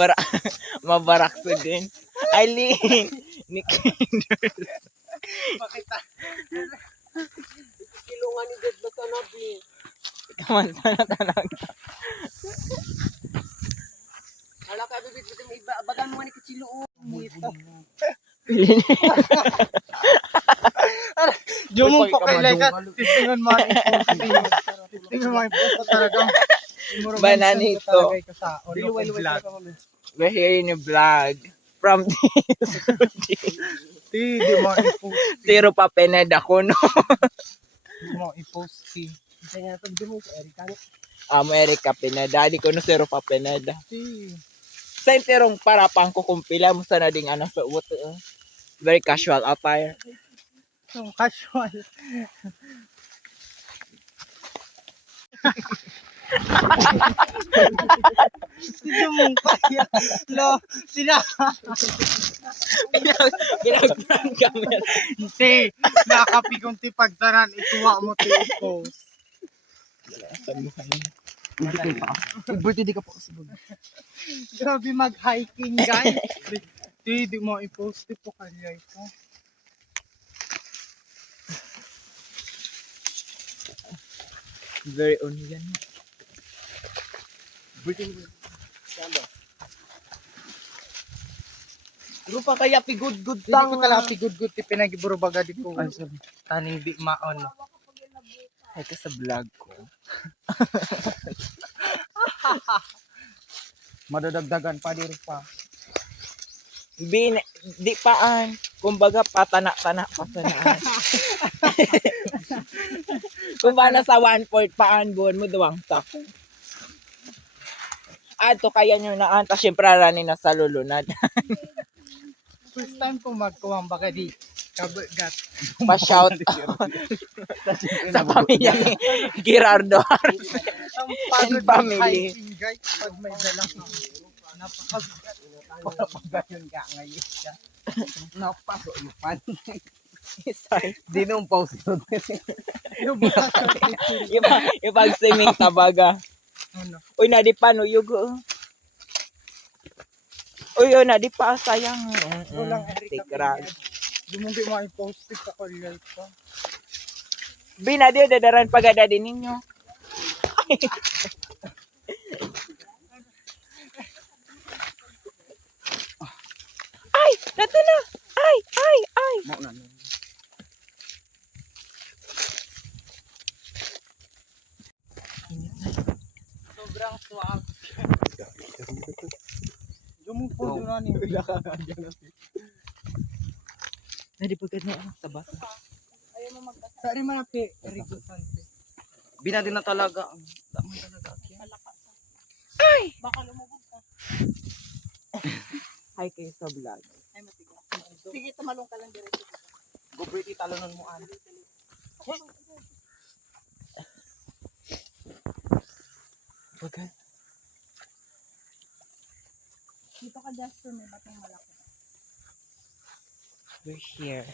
Mabara mabarakso din. Eileen, ni Pakita. Kilungan ni Dad ba tanabi? kaman sana tanag. Hala ka bibit mo iba bagan mo ni kachiluon. Ito. Jumong pa kay like tistingon mo ni tistingon mo po talaga. Bananito. Liluway-luway ka mo. We're here in a vlog from Di mo i-post. Zero pa peneda ko no. Di mo i-post ki. Kaya to di mo sa Erika. Erika peneda di ko no zero pa peneda. Di. Sa interong para pang kukumpila mo sana ding ano sa uot. Very casual attire. So casual. Sige mong kaya. Lo, sila. Ginag-prank kami. Hindi. Nakapikong tipagtaran. Ituwa mo to i-post. Birthday di ka po kasi Grabe mag-hiking guys. Di mo i-post po kanya ito. very on yan. Birthday mo. Ano pa kaya pigud-gud Hindi ko talaga pigud-gud ti pinagiburo baga di ko. Taning di maon. Ay ka sa vlog ko. Madadagdagan pa di pa. Di paan. Kumbaga patana-tana pa sa naan. Kumbaga sa 1/4 paan buwan mo duwang sak. Ato kaya nyo naan. Ta syempre rani na sa lulunad. First time ko magkuwang baga di kabagat. Pa-shout out sa pamilya ni Gerardo Arce. Ang pagod family. hiking guys pag may dalang napakabigat. Napagayon ka ngayon siya. Napaso yung pan. Sorry. Di nung pause yun. Yung pag-swimming tabaga. Ano? Uy, nadi pa no yugo. Uy, nadi pa sayang. Walang Erika. Tikran. Di mo di ma-post sa career ko. Binadi dadaran pagada din ninyo. Ay, nato na. Ay. Mau na. Sobrang swag. Jumupod yun na ni. Nadi pagad na ang tabat. Ayaw mo magbasa. Sari man api. Erika Sante. Binadi na talaga. Tama talaga. Ay! Baka lumubog ka. Hi kayo sa vlog. Ay, matigas. Sige, tumalong ka lang diretso. Goberti talonon mo an. Okay. Dito ka Justin, may batong malaki. We're here.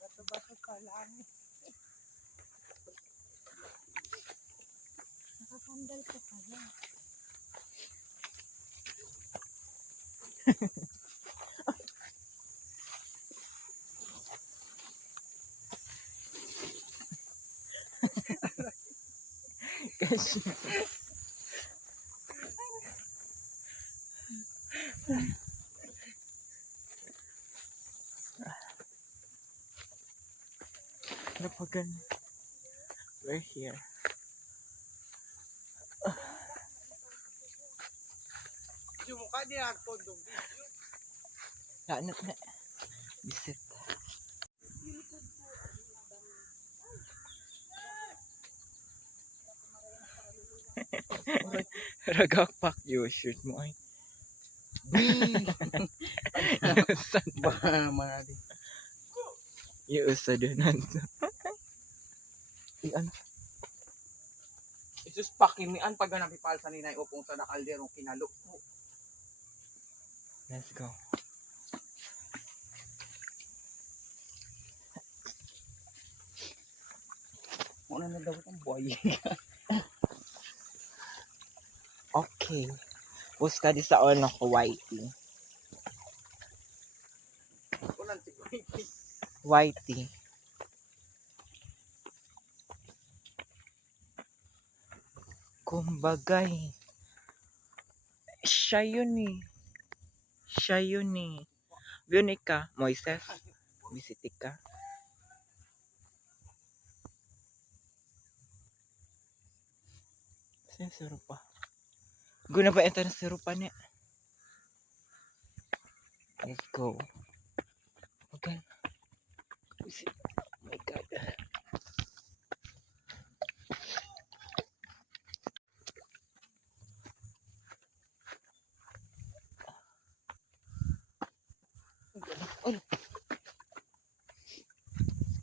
Bato-bato sa langit. Nakakandal ka pala. Kasi napagan. We're here. Yung mukha niya nagtondong video. Ano na? Visit. Ragakpak yung shirt mo ay. Bah, mana di. Yung usa doon nanto. Ano? Isus pakimian pag napipal sa ninay upong sa nakalderong kinalo. Let's go. Muna na daw itong buhay. Okay. Post ka di sa all ng whitey. Whitey. Kumbagay. Siya yun eh. Siya yun eh. Veronica, Moises, Visitica. Saan sirupa? Guna ba ito na sirupa niya? Let's go. Okay. Oh my God. Oh, let's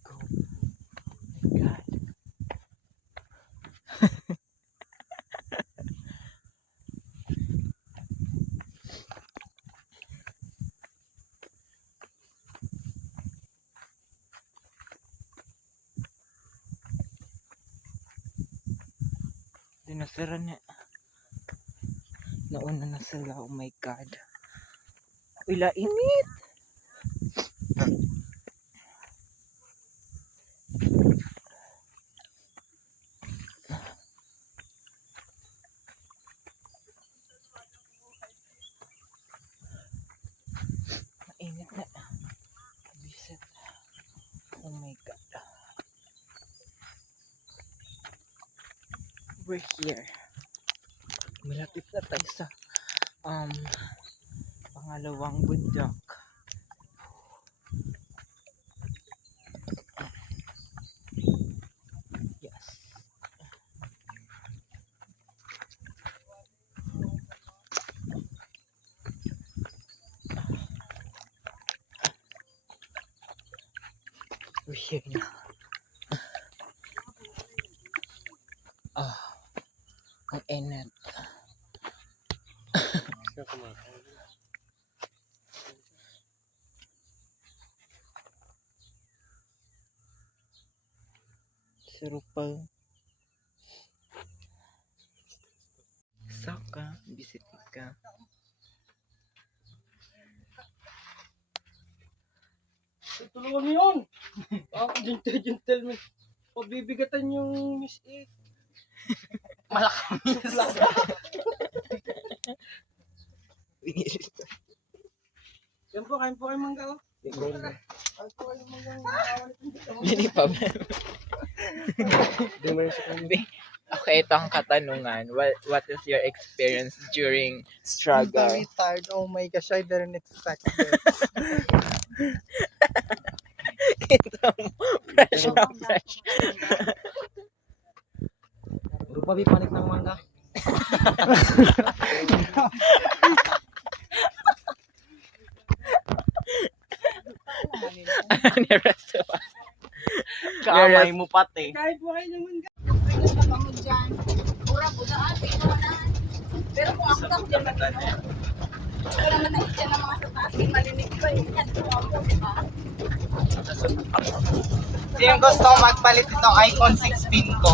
go. Oh my God. Dinasira niya. Nauna na sila. Oh my God. Ila init. Mainit na. Visit. Oh my God. We're here. Malapit na tayo sa pangalawang bundok. Yes. We're here na. Ang init. Sirupal. Saka, Visitica. Tulungan mo yun! Ako, gentleman. Pabibigatan yung Miss A. Malaki. Yan po, kain po kayo mangga. Oh. Kain po kayo mangga. Hindi pa ba? Okay, ito ang katanungan. What is your experience during struggle? I'm very tired. Oh my gosh, I didn't expect this. Ito, fresh na fresh. Puro pa panik ng mangga. Ano ni Resto? Kamay mo pati. Kain po kayo ng mangga. Pero kung ako daw dyan mag-inom, wala naman na dyan ng mga sataas, malinig pa yun. Yan po ako, di ba? Sino gusto magpalit ito iPhone 16 ko?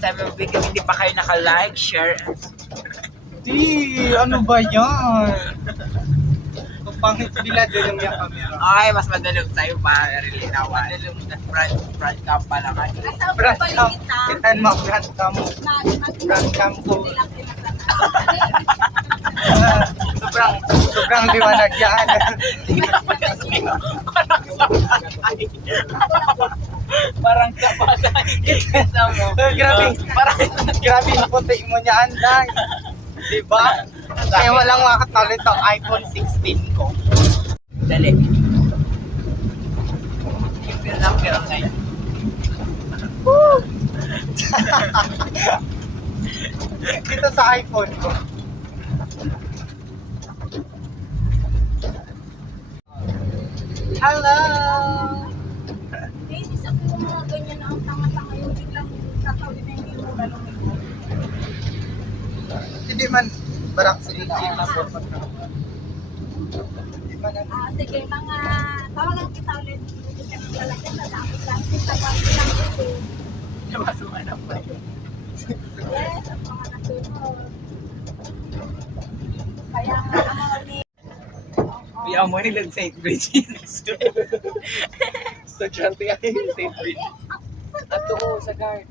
Sabi mo, Bigam, hindi pa kayo naka-like, share, and Di, ano ba yan? Kung pangit nila, din yung camera. okay, mas madalog sa'yo para rilinawan. Front cam pa lang. Nasa Brand balik cam. kita, Kitan mo, brand cam. Brand cam ko. Sobrang liwanag yan. Parang kapatay. Kita mo. Grabe yung puti mo niya, anday. Diba? Kaya walang makatalo itong iPhone 16 ko. Dali. Feel lang ngayon. Dito sa iPhone ko. Hello! hindi sabi mo mga ganyan na ang tanga-tanga yung biglang tatawin na hindi mo lalong ito. Hindi man barak sa inyo. Sige, mga tawagan kita ulit. Hindi kami talaga sa dami lang. Tawag lang ito. Namasuman na pa. Yes, ang mga nasunod. Kaya nga naman ulit. Di ako mo nilang St. Bridges. Estudyante ay St. Bridges. Ato sa guard.